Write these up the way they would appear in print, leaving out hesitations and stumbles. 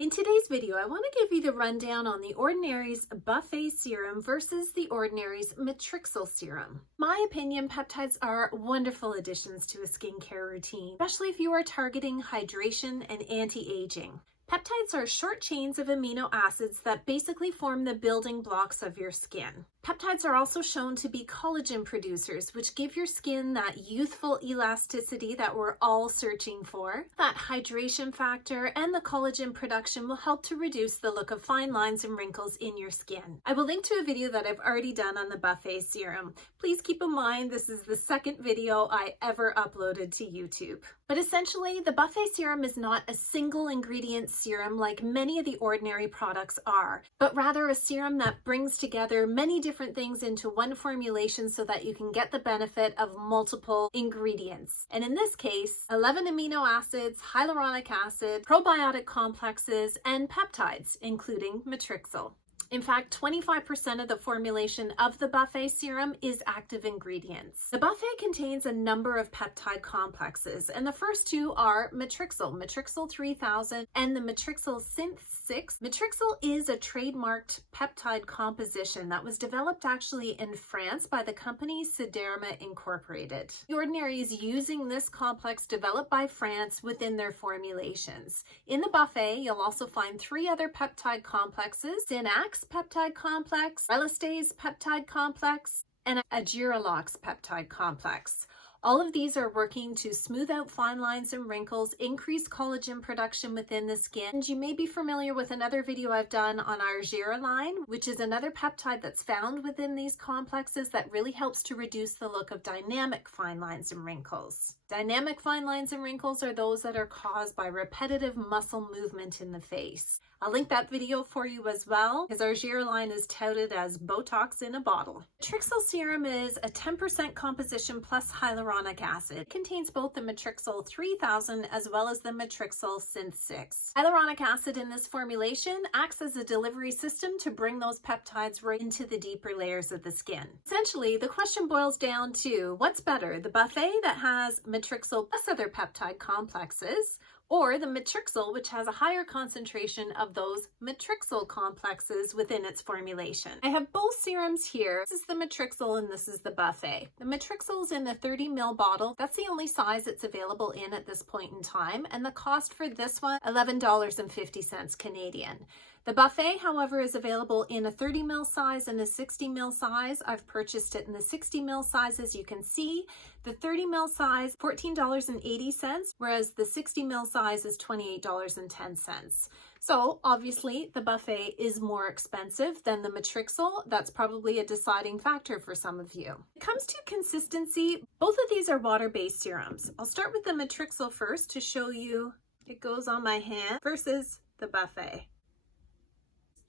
In today's video, I want to give you the rundown on the Ordinary's Buffet Serum versus the Ordinary's Matrixyl Serum. My opinion, peptides are wonderful additions to a skincare routine, especially if you are targeting hydration and anti-aging. Peptides are short chains of amino acids that basically form the building blocks of your skin. Peptides are also shown to be collagen producers, which give your skin that youthful elasticity that we're all searching for. That hydration factor and the collagen production will help to reduce the look of fine lines and wrinkles in your skin. I will link to a video that I've already done on the Buffet Serum. Please keep in mind this is the second video I ever uploaded to YouTube. But essentially, the Buffet Serum is not a single ingredient serum like many of the Ordinary products are, but rather a serum that brings together many different things into one formulation so that you can get the benefit of multiple ingredients. And in this case, 11 amino acids, hyaluronic acid, probiotic complexes, and peptides, including matrixyl. In fact, 25% of the formulation of the Buffet Serum is active ingredients. The Buffet contains a number of peptide complexes, and the first two are Matrixyl, Matrixyl 3000, and the Matrixyl Synth 6. Matrixyl is a trademarked peptide composition that was developed actually in France by the company Serum Incorporated. The Ordinary is using this complex developed by France within their formulations. In the Buffet, you'll also find three other peptide complexes: Synax peptide complex, elastase peptide complex, and a Giralox peptide complex. All of these are working to smooth out fine lines and wrinkles, increase collagen production within the skin. And you may be familiar with another video I've done on our Giralox, which is another peptide that's found within these complexes that really helps to reduce the look of dynamic fine lines and wrinkles. Dynamic fine lines and wrinkles are those that are caused by repetitive muscle movement in the face. I'll link that video for you as well, because our Giralox is touted as Botox in a bottle. Matrixyl serum is a 10% composition plus hyaluronic acid. It contains both the Matrixyl 3000 as well as the Matrixyl Synth 6. Hyaluronic acid in this formulation acts as a delivery system to bring those peptides right into the deeper layers of the skin. Essentially, the question boils down to what's better, the Buffet that has Matrixyl plus other peptide complexes, or the Matrixyl, which has a higher concentration of those Matrixyl complexes within its formulation. I have both serums here. This is the Matrixyl and this is the Buffet. The Matrixyl is in the 30 ml bottle. That's the only size it's available in at this point in time, and the cost for this one, $11.50 Canadian. The Buffet, however, is available in a 30 ml size and a 60 ml size. I've purchased it in the 60 ml size, as you can see. The 30 ml size, $14.80, whereas the 60 ml size is $28.10. So obviously the Buffet is more expensive than the Matrixyl. That's probably a deciding factor for some of you. When it comes to consistency, both of these are water-based serums. I'll start with the Matrixyl first to show you it goes on my hand versus the Buffet.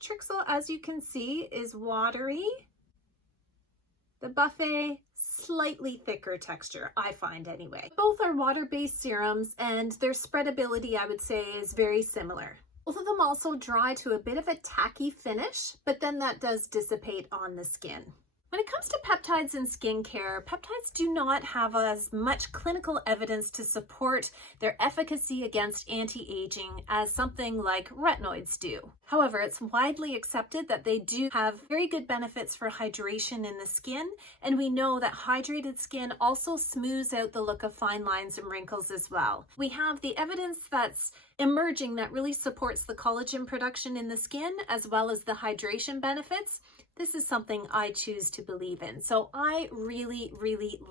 Matrixyl, as you can see, is watery. The Buffet, slightly thicker texture, I find anyway. Both are water-based serums, and their spreadability, I would say, is very similar. Both of them also dry to a bit of a tacky finish, but then that does dissipate on the skin. When it comes to peptides in skincare, peptides do not have as much clinical evidence to support their efficacy against anti-aging as something like retinoids do. However, it's widely accepted that they do have very good benefits for hydration in the skin, and we know that hydrated skin also smooths out the look of fine lines and wrinkles as well. We have the evidence that's emerging that really supports the collagen production in the skin as well as the hydration benefits. This is something I choose to believe in. So I really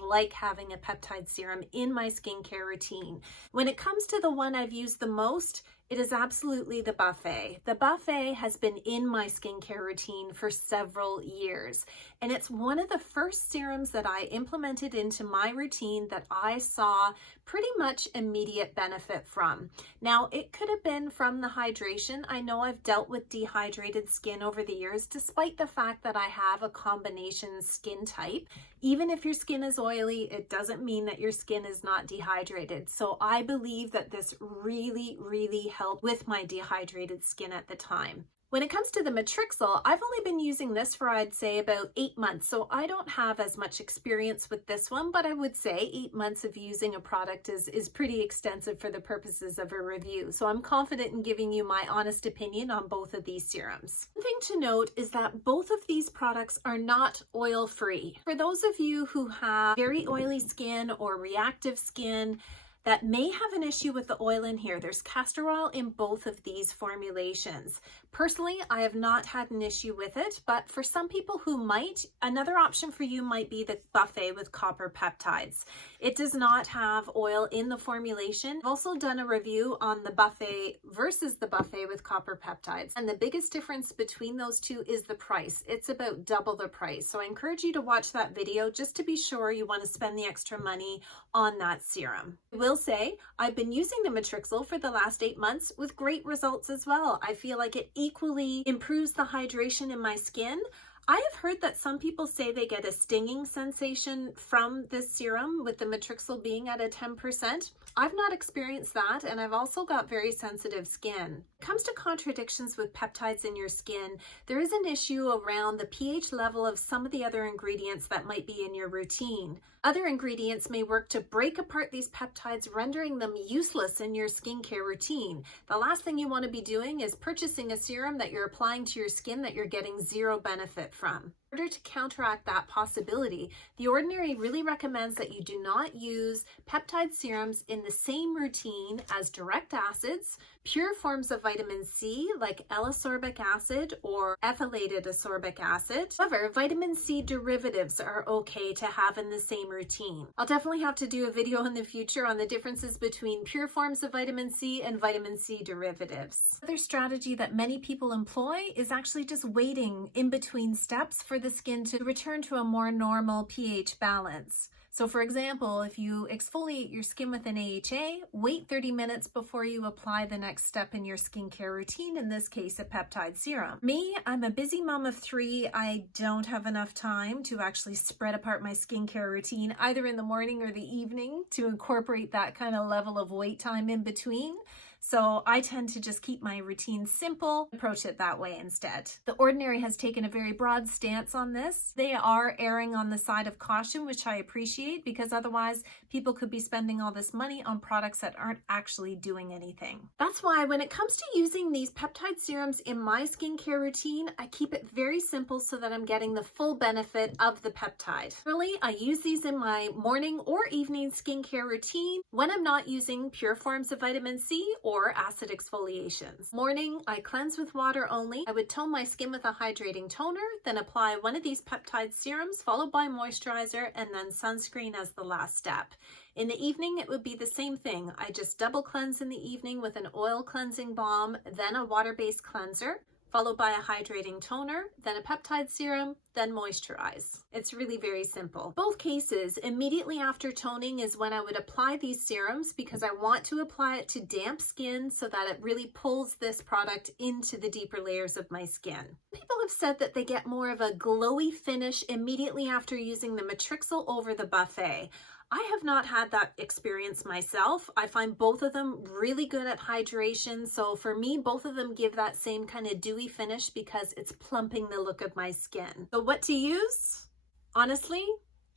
like having a peptide serum in my skincare routine. When it comes to the one I've used the most, it is absolutely the Buffet. The Buffet has been in my skincare routine for several years, and it's one of the first serums that I implemented into my routine that I saw pretty much immediate benefit from. Now, it could have been from the hydration. I know I've dealt with dehydrated skin over the years, despite the fact that I have a combination skin type. Even if your skin is oily, it doesn't mean that your skin is not dehydrated. So I believe that this really helped with my dehydrated skin at the time. When it comes to the Matrixyl, I've only been using this for, I'd say, about 8 months, so I don't have as much experience with this one, but I would say 8 months of using a product is pretty extensive for the purposes of a review. So I'm confident in giving you my honest opinion on both of these serums. One thing to note is that both of these products are not oil-free. For those of you who have very oily skin or reactive skin, that may have an issue with the oil in here. There's castor oil in both of these formulations. Personally, I have not had an issue with it, but for some people who might, another option for you might be the buffet with copper peptides. It does not have oil in the formulation. I've also done a review on the buffet versus the buffet with copper peptides, and the biggest difference between those two is the price. It's about double the price. So I encourage you to watch that video just to be sure you want to spend the extra money on that serum. I will say I've been using the Matrixyl for the last 8 months with great results as well. I feel like it equally improves the hydration in my skin. I have heard that some people say they get a stinging sensation from this serum with the Matrixyl being at a 10%. I've not experienced that, and I've also got very sensitive skin. When it comes to contradictions with peptides in your skin, there is an issue around the pH level of some of the other ingredients that might be in your routine. Other ingredients may work to break apart these peptides, rendering them useless in your skincare routine. The last thing you want to be doing is purchasing a serum that you're applying to your skin that you're getting zero benefit from. In order to counteract that possibility, The Ordinary really recommends that you do not use peptide serums in the same routine as direct acids, pure forms of vitamin C like L-ascorbic acid or ethylated ascorbic acid. However, vitamin C derivatives are okay to have in the same routine. I'll definitely have to do a video in the future on the differences between pure forms of vitamin C and vitamin C derivatives. Another strategy that many people employ is actually just waiting in between steps for the skin to return to a more normal pH balance. So for example, if you exfoliate your skin with an AHA, wait 30 minutes before you apply the next step in your skincare routine, in this case, a peptide serum. Me, I'm a busy mom of 3. I don't have enough time to actually spread apart my skincare routine either in the morning or the evening to incorporate that kind of level of wait time in between. So I tend to just keep my routine simple, approach it that way instead. The Ordinary has taken a very broad stance on this. They are erring on the side of caution, which I appreciate, because otherwise people could be spending all this money on products that aren't actually doing anything. That's why when it comes to using these peptide serums in my skincare routine, I keep it very simple so that I'm getting the full benefit of the peptide. Really, I use these in my morning or evening skincare routine when I'm not using pure forms of vitamin C or acid exfoliations. Morning, I cleanse with water only. I would tone my skin with a hydrating toner, then apply one of these peptide serums, followed by moisturizer, and then sunscreen as the last step. In the evening, it would be the same thing. I just double cleanse in the evening with an oil cleansing balm, then a water-based cleanser, followed by a hydrating toner, then a peptide serum, then moisturize. It's really very simple. Both cases, immediately after toning is when I would apply these serums because I want to apply it to damp skin so that it really pulls this product into the deeper layers of my skin. People have said that they get more of a glowy finish immediately after using the Matrixyl over the buffet. I have not had that experience myself. I find both of them really good at hydration. So for me, both of them give that same kind of dewy finish because it's plumping the look of my skin. So what to use? Honestly,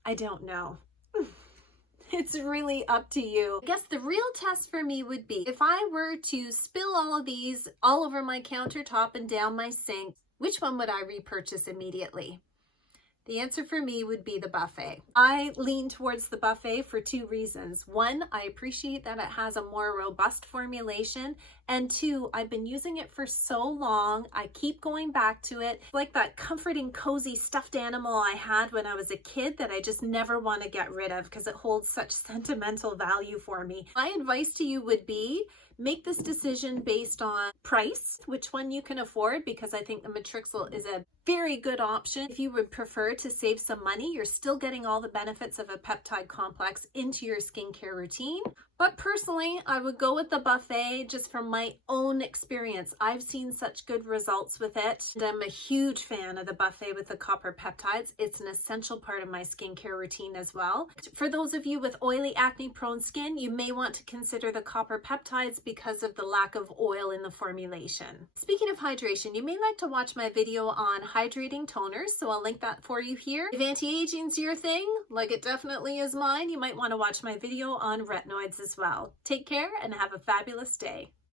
I don't know. It's really up to you. I guess the real test for me would be if I were to spill all of these all over my countertop and down my sink, which one would I repurchase immediately? The answer for me would be the buffet. I lean towards the buffet for 2 reasons. 1, I appreciate that it has a more robust formulation. And 2, I've been using it for so long, I keep going back to it. It's like that comforting, cozy stuffed animal I had when I was a kid that I just never want to get rid of because it holds such sentimental value for me. My advice to you would be, make this decision based on price, which one you can afford, because I think the Matrixyl is a very good option. If you would prefer to save some money, you're still getting all the benefits of a peptide complex into your skincare routine. But personally, I would go with the buffet just from my own experience. I've seen such good results with it. And I'm a huge fan of the buffet with the copper peptides. It's an essential part of my skincare routine as well. For those of you with oily acne-prone skin, you may want to consider the copper peptides because of the lack of oil in the formulation. Speaking of hydration, you may like to watch my video on hydrating toners, so I'll link that for you here. If anti-aging's your thing, like it definitely is mine, you might want to watch my video on retinoids as well. Take care and have a fabulous day.